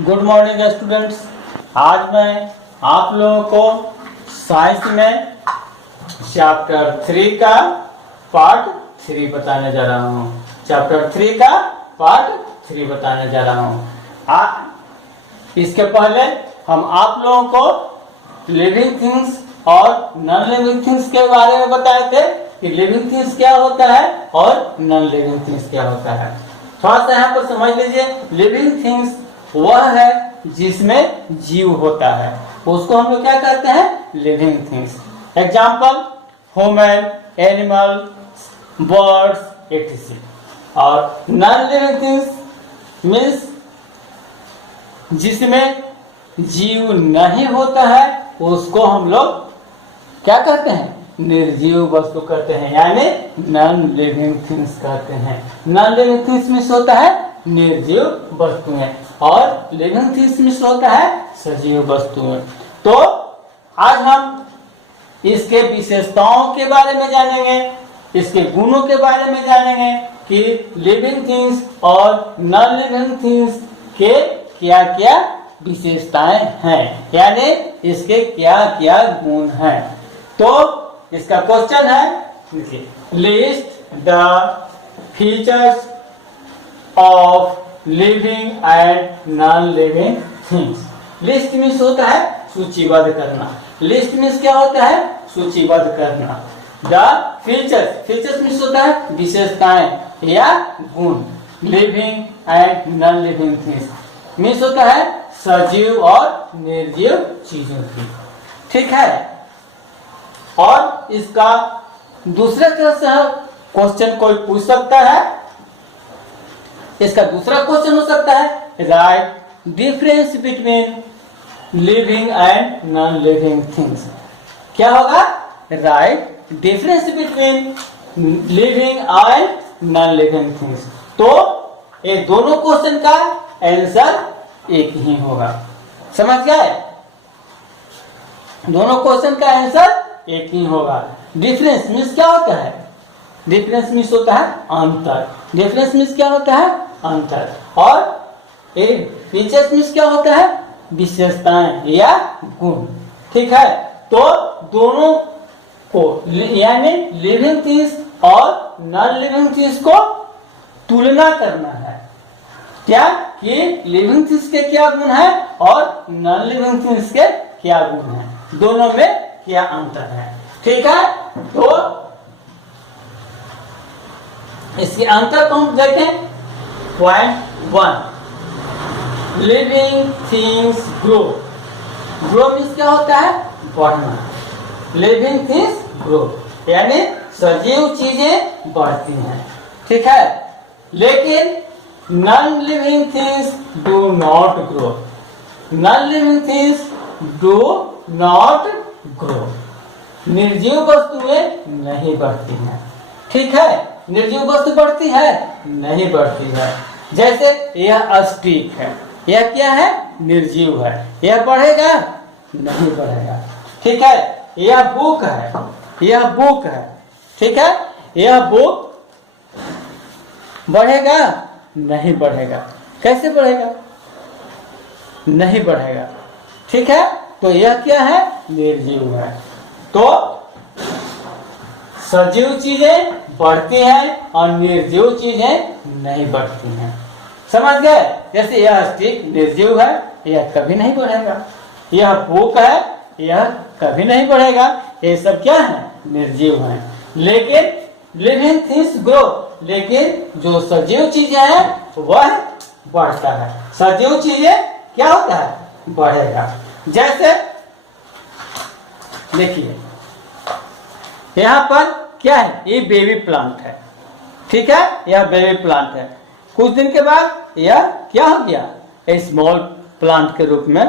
Good morning students. आज मैं आप लोगों को साइंस में चैप्टर 3 का पार्ट 3 बताने जा रहा हूँ। चैप्टर 3 का पार्ट 3 बताने जा रहा हूँ। इसके पहले हम आप लोगों को लिविंग थिंग्स और नॉन लिविंग थिंग्स के बारे में बताए थे कि लिविंग थिंग्स क्या होता है और नॉन लिविंग थिंग्स क्या होता है। थोड़ा सा यहाँ पर समझ लीजिए। लिविंग थिंग्स वह है जिसमें जीव होता है, उसको हम लोग क्या कहते हैं, living things. Example human, animal, birds etcetera. और नॉन लिविंग थिंग्स मीन्स जिसमें जीव नहीं होता है उसको हम लोग क्या कहते हैं, निर्जीव वस्तु कहते हैं, यानी नॉन लिविंग थिंग्स कहते हैं। नॉन लिविंग थिंग्स मीन्स होता है निर्जीव वस्तुएं और लिविंग थिंग्स मीन्स होता है सजीव वस्तुएं। तो आज हम इसके विशेषताओं के बारे में जानेंगे, इसके गुणों के बारे में जानेंगे कि लिविंग थिंग्स और नॉन लिविंग थिंग्स के क्या क्या विशेषताएं हैं, यानी इसके क्या क्या गुण हैं। तो इसका क्वेश्चन है, list the features of living and non living things. List means होता है सूचीबद्ध करना। लिस्ट मीन्स क्या होता है, सूचीबद्ध करना। द फीचर्स, फीचर्स मीन्स होता है विशेषताएं या गुण। Living and non living things means होता है सजीव और निर्जीव चीजों की, ठीक है। और इसका दूसरे तरह से क्वेश्चन कोई पूछ सकता है। इसका दूसरा क्वेश्चन हो सकता है, right difference between living and non living things. क्या होगा, right difference between living and non living things. तो ये दोनों क्वेश्चन का आंसर एक ही होगा। समझ गए, दोनों क्वेश्चन का आंसर एक ही होगा। डिफरेंस मीन्स क्या होता है, डिफरेंस मीन्स होता है अंतर। डिफरेंस मीन्स क्या होता है, अंतर। और फीचर्स मीन्स क्या होता है, विशेषताएं या गुण, ठीक है। तो दोनों को यानी लिविंग थिंग्स और नॉन लिविंग थिंग्स को तुलना करना है। क्या कि लिविंग थिंग्स के क्या गुण है और नॉन लिविंग थिंग्स के क्या गुण है, दोनों में क्या अंतर है, ठीक है। तो इसके अंतर को हम देखें। Point 1, living things grow. Grow means क्या होता है, बढ़ना। लिविंग थिंग्स ग्रो यानी सजीव चीजें बढ़ती हैं, ठीक है। लेकिन non living things do not grow. Non living things do not grow. निर्जीव वस्तुएं नहीं बढ़ती हैं, ठीक है। निर्जीव वस्तु बढ़ती है, नहीं बढ़ती है। जैसे यह स्टिक है, यह क्या है, निर्जीव है, यह बढ़ेगा, नहीं बढ़ेगा, ठीक है। यह बुक है, यह बुक है, ठीक है। यह बुक बढ़ेगा, नहीं बढ़ेगा। कैसे बढ़ेगा, नहीं बढ़ेगा, ठीक है। तो यह क्या है, निर्जीव है। तो सजीव चीजें बढ़ती हैं और निर्जीव चीजें नहीं बढ़ती हैं, समझ गए। जैसे यह स्टिक निर्जीव है, यह कभी नहीं बढ़ेगा। यह बुक है, यह कभी नहीं बढ़ेगा। ये सब क्या है, निर्जीव है। लेकिन लिविंग थिंग्स ग्रो, लेकिन जो सजीव चीजें हैं वह बढ़ता है। सजीव चीजें क्या होता है, बढ़ेगा। जैसे देखिए यहाँ पर क्या है, ये बेबी प्लांट है, ठीक है। यह बेबी प्लांट है। कुछ दिन के बाद यह क्या हो गया, स्मॉल प्लांट के रूप में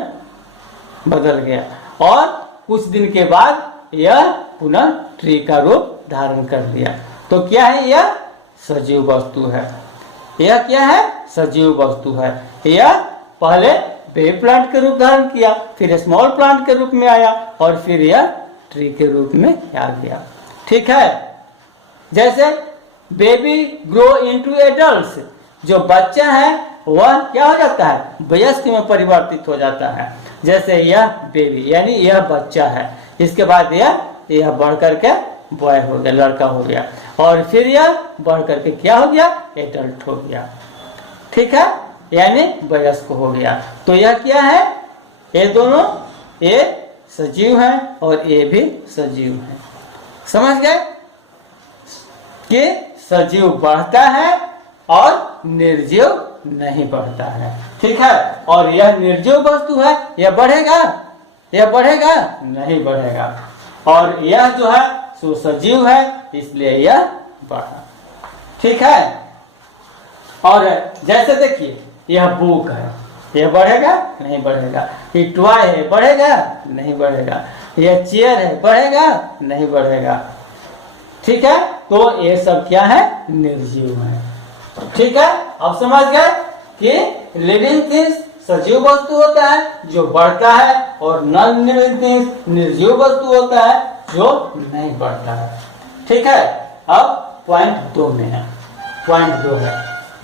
बदल गया और कुछ दिन के बाद यह पुनः ट्री का रूप धारण कर लिया। तो क्या है, यह सजीव वस्तु है। यह क्या है, सजीव वस्तु है। यह पहले बेबी प्लांट के रूप धारण किया, फिर स्मॉल प्लांट के रूप में आया और फिर यह ट्री के रूप में आ गया, ठीक है। जैसे बेबी ग्रो इनटू एडल्ट्स, जो बच्चा है वह क्या हो जाता है, वयस्क में परिवर्तित हो जाता है। जैसे यह बेबी यानी यह बच्चा है, इसके बाद यह बढ़ करके बॉय हो गया, लड़का हो गया, और फिर यह बढ़ करके क्या हो गया, एडल्ट हो गया। ठीक है, यानी वयस्क हो गया। तो यह क्या है, ये दोनों ये सजीव है और ये भी सजीव है। समझ गए कि सजीव बढ़ता है और निर्जीव नहीं बढ़ता है। ठीक है, और यह निर्जीव वस्तु है, यह बढ़ेगा, यह बढ़ेगा नहीं बढ़ेगा, और यह जो है सो सजीव है, इसलिए यह बढ़ा। ठीक है, और जैसे देखिए यह बुक है, यह बढ़ेगा नहीं बढ़ेगा, ये टॉय है, बढ़ेगा नहीं बढ़ेगा, यह चेयर है, बढ़ेगा नहीं बढ़ेगा। ठीक है, तो ये सब क्या है, निर्जीव है। ठीक है, अब समझ गए कि लिविंग थिंग्स सजीव वस्तु होता है जो बढ़ता है, और नॉन लिविंग थिंग्स निर्जीव वस्तु होता है जो नहीं बढ़ता है। ठीक है, अब पॉइंट 2 में है, पॉइंट 2 है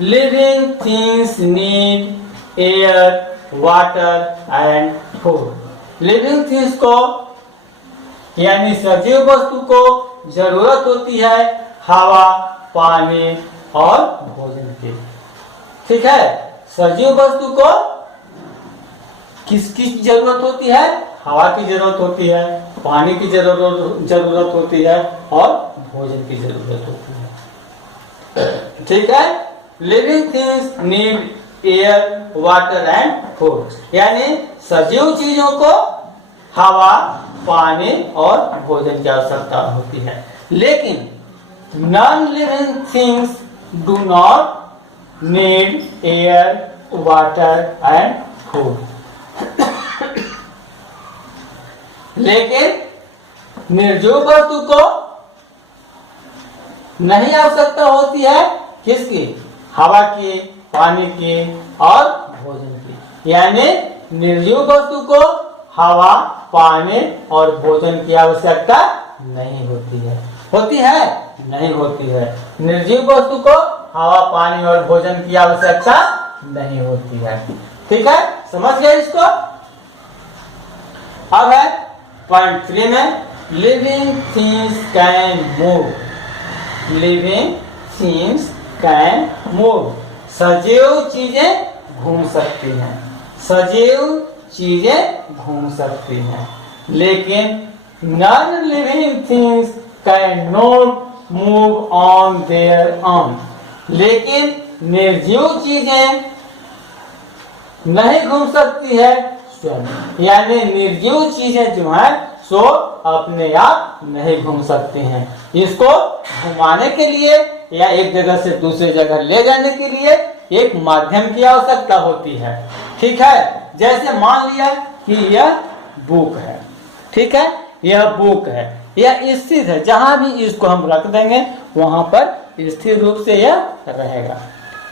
living things need air, water and food. Living things को यानी सजीव वस्तु को जरूरत होती है हवा, पानी और भोजन की। ठीक है, सजीव वस्तु को किसकी जरूरत होती है, हवा की जरूरत होती है, पानी की जरूरत होती है और भोजन की जरूरत होती है। ठीक है, living things need air, water and food, यानी सजीव चीजों को हवा, पानी और भोजन की आवश्यकता होती है। लेकिन non living things do not need air, water and food. लेकिन निर्जीव वस्तु को नहीं आवश्यकता होती है किसकी, हवा की, पानी की और भोजन की। यानी निर्जीव वस्तु को हवा, पानी और भोजन की आवश्यकता नहीं होती है। होती है? नहीं होती है। निर्जीव वस्तु को हवा, पानी और भोजन की आवश्यकता नहीं होती है। ठीक है, समझ गए इसको। अब है पॉइंट 3 में, living things can move. Living things can move, सजीव चीजें घूम सकती हैं, सजीव चीजें घूम सकती हैं। लेकिन non living things can not move on their own. लेकिन निर्जीव चीजें नहीं घूम सकती है स्वयं, यानी निर्जीव चीजें जो है सो अपने आप नहीं घूम सकती हैं। इसको घुमाने के लिए या एक जगह से दूसरी जगह ले जाने के लिए एक माध्यम की आवश्यकता होती है। ठीक है, जैसे मान लिया कि यह बुक है, ठीक है, यह बुक है, यह स्थिर है, जहां भी इसको हम रख देंगे वहां पर स्थिर रूप से यह रहेगा।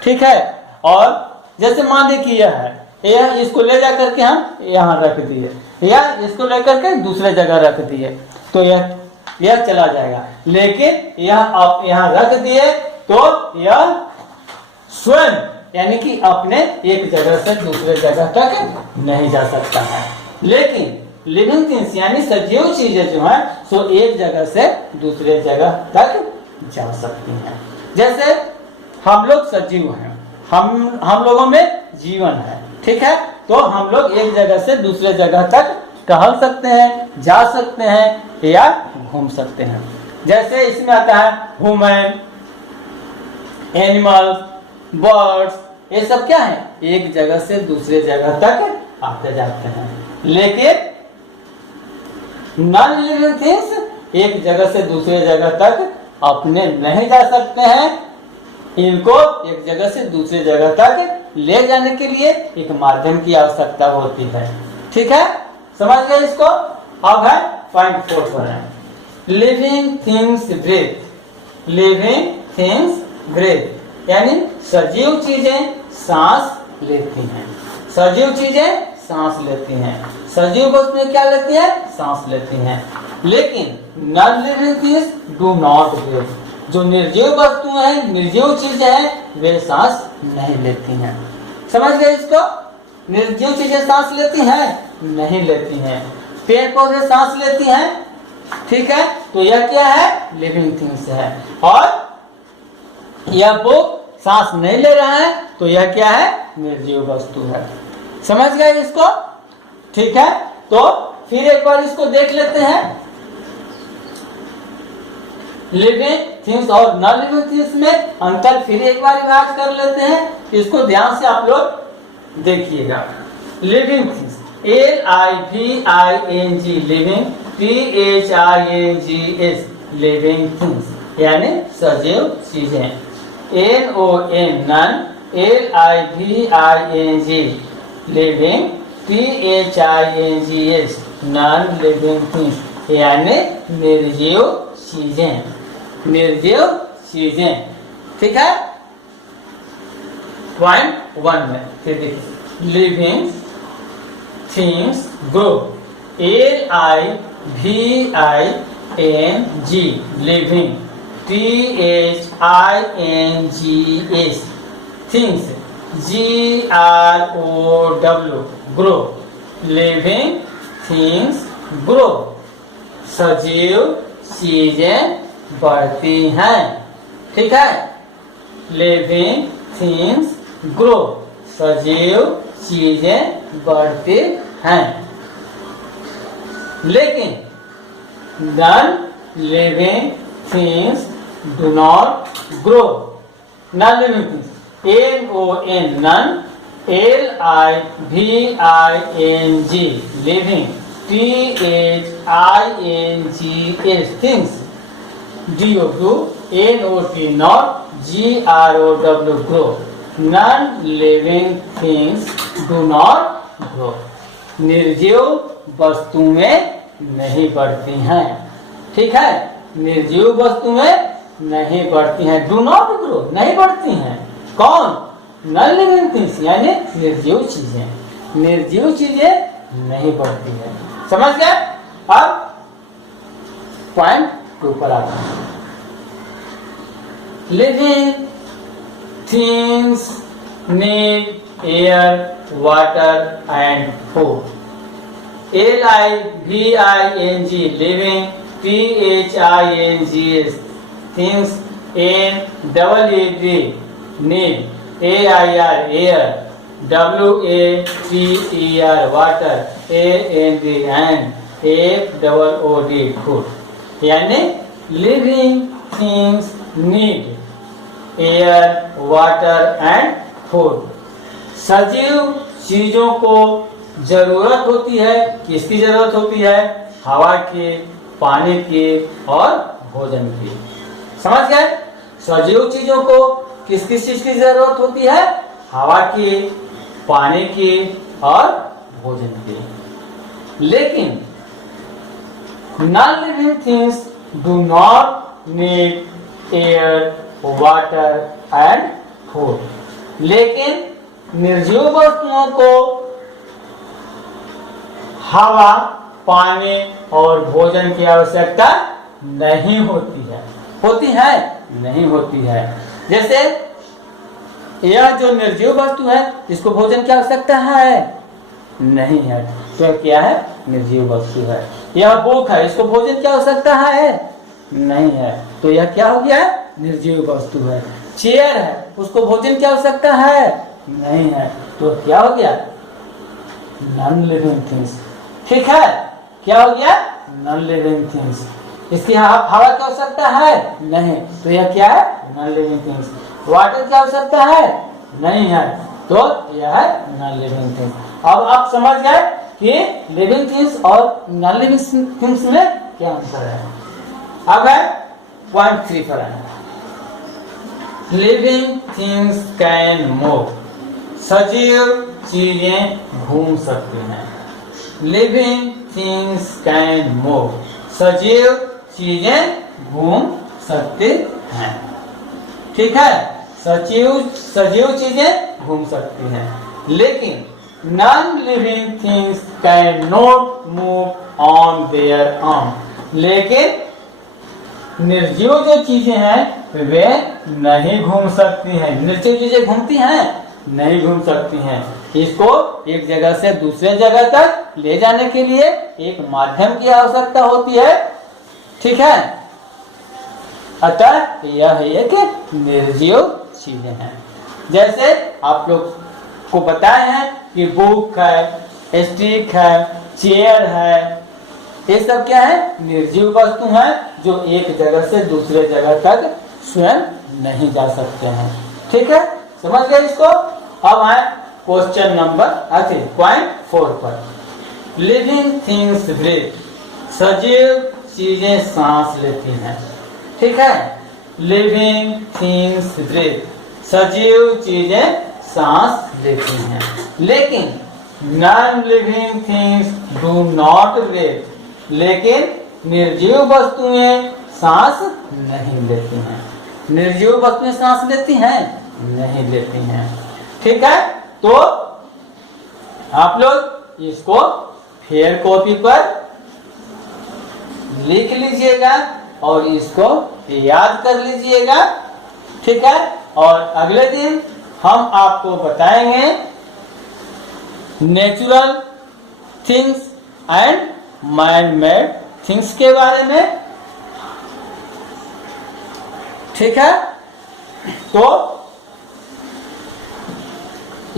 ठीक है, और जैसे मान ली कि यह है, यह इसको ले जाकर के हम यहाँ रख दिए या इसको लेकर के दूसरे जगह रख दिए तो यह चला जाएगा। लेकिन यह आप यहाँ रख दिए तो यह स्वयं यानी कि अपने एक जगह से दूसरे जगह तक नहीं जा सकता है। लेकिन लिविंग थिंग्स यानी सजीव चीजें जो है सो एक जगह से दूसरे जगह तक जा सकती हैं। जैसे हम लोग सजीव हैं, हम लोगों में जीवन है, ठीक है, तो हम लोग एक जगह से दूसरे जगह तक टहल सकते हैं, जा सकते हैं या घूम सकते हैं। जैसे इसमें आता है ह्यूमन, एनिमल्स, बर्ड्स, ये सब क्या है, एक जगह से दूसरे जगह तक आते जाते हैं। लेकिन नॉन लिविंग थिंग्स एक जगह से दूसरे जगह तक अपने नहीं जा सकते हैं। इनको एक जगह से दूसरे जगह तक ले जाने के लिए एक माध्यम की आवश्यकता होती है। ठीक है, समझ गए इसको। अब है पॉइंट 4 पर है, living things breathe. Living things breathe यानी सजीव चीजें सांस लेती हैं, सजीव चीजें सांस लेती हैं, सजीव वस्तुएं क्या लेती हैं, सांस लेती हैं। लेकिन non living things do not breathe, जो निर्जीव वस्तुएं हैं, निर्जीव चीजें हैं, वे सांस नहीं लेती हैं। समझ गए इसको? निर्जीव चीजें सांस लेती हैं? नहीं लेती हैं। पेड़ पौधे सांस लेती हैं, ठीक है, तो यह क्या है? लिविंग थिंग्स है। और यह बुक सांस नहीं ले रहा है, तो यह क्या है? निर्जीव वस्तु है। समझ गए इसको? ठीक है, तो फिर एक बार इसको देख लेते हैं। लिविंग थिंग्स और नॉन लिविंग थिंग्स में अंतर फिर एक बार रिवाइज कर लेते हैं। इसको ध्यान से आप लोग देखिएगा। Living things LIVING living, THINGS living things यानी सजीव चीजें। NON non, LIVING living, THINGS non living things यानी निर्जीव चीजें, निर्जीव चीजें। ठीक है, पॉइंट 1 में फिर देखिए। Living things grow, LIVING living, THINGS things, GROW grow. Living things grow, सजीव चीजें बढ़ती हैं। ठीक है, लिविंग थिंग्स ग्रो, सजीव चीजें बढ़ती हैं। लेकिन non living things do not grow. Non living things NON non, LIVING living, THINGS things, DOW NOT not, GROW grow. Non living things do not grow, निर्जीव वस्तु में नहीं बढ़ती हैं। ठीक है, निर्जीव वस्तु में नहीं बढ़ती हैं। डू नॉट ग्रो, नहीं बढ़ती हैं। कौन? नॉन लिविंग थिंग्स यानी निर्जीव चीजें, निर्जीव चीजें नहीं बढ़ती है। समझ गए? अब पॉइंट 2 पर आते हैं। Living things need air, water and food. LIVING living, THINGS things, NEED need, AIR air, WATER water, AND FOOD food। यानी living things need air, water and food. सजीव चीजों को जरूरत होती है। किसकी जरूरत होती है? हवा की, पानी की और भोजन की। समझ गए? सजीव चीजों को किस किस चीज की जरूरत होती है? हवा की, पानी की और भोजन की। लेकिन non living things do not need air, water and food. लेकिन निर्जीव वस्तुओं को हवा, पानी और भोजन की आवश्यकता नहीं होती है। होती है? नहीं होती है। जैसे यह जो निर्जीव वस्तु है, इसको भोजन की आवश्यकता है? नहीं है। तो क्या है? निर्जीव वस्तु है। यह बुक है, इसको भोजन की आवश्यकता है? नहीं है। तो यह क्या हो गया? निर्जीव वस्तु है। चेयर है, उसको भोजन की आवश्यकता है? नहीं है। तो क्या हो गया? Non living things. ठीक है, क्या हो गया? Non living things. इसकी हवा की आवश्यकता है? नहीं। तो यह क्या है? Non living things. वाटर की आवश्यकता है? नहीं है। तो यह है नॉन लिविंग थिंग्स। अब आप समझ गए कि लिविंग थिंग्स और नॉन लिविंग थिंग्स में क्या अंतर है। अब है पॉइंट 3 पर आए। लिविंग थिंग्स कैन मूव, सजीव चीजें घूम सकती हैं। लिविंग थिंग्स कैन मूव, सजीव चीजें घूम सकती हैं। ठीक है, सजीव चीजें घूम सकती हैं। लेकिन non living things can not move on their own. लेकिन निर्जीव जो चीजें हैं वे नहीं घूम सकती हैं। निर्जीव चीजें घूमती हैं? नहीं घूम सकती हैं। इसको एक जगह से दूसरे जगह तक ले जाने के लिए एक माध्यम की आवश्यकता होती है। ठीक है, अतः यह एक निर्जीव चीजें हैं। जैसे आप लोग को बताए हैं कि बुक है, स्टिक है, चेयर है, ये सब क्या है? निर्जीव वस्तु हैं जो एक जगह से दूसरे जगह तक स्वयं नहीं जा सकते हैं। ठीक है, समझ गए इसको? अब आए क्वेश्चन नंबर पॉइंट 4 पर। लिविंग थिंग्स ब्रीथ, सजीव चीजें सांस लेती हैं। ठीक है, लिविंग थिंग्स ब्रीथ, सजीव चीजें सांस लेती हैं, लेकिन non living things do not breathe, लेकिन निर्जीव वस्तुएं सांस नहीं लेती हैं। निर्जीव वस्तुएं सांस लेती हैं? नहीं लेती हैं। ठीक है, तो आप लोग इसको फेयर कॉपी पर लिख लीजिएगा और इसको याद कर लीजिएगा। ठीक है, और अगले दिन हम आपको बताएंगे natural things and man made things के बारे में। ठीक है, तो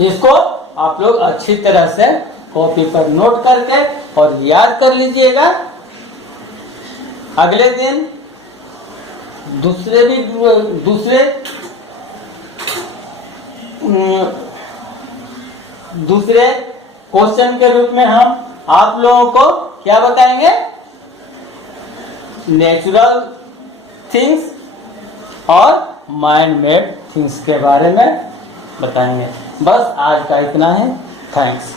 इसको आप लोग अच्छी तरह से कॉपी पर नोट करके और याद कर लीजिएगा। अगले दिन दूसरे क्वेश्चन के रूप में हम आप लोगों को क्या बताएंगे? नेचुरल थिंग्स और मैन मेड थिंग्स के बारे में बताएंगे। बस आज का इतना है। थैंक्स।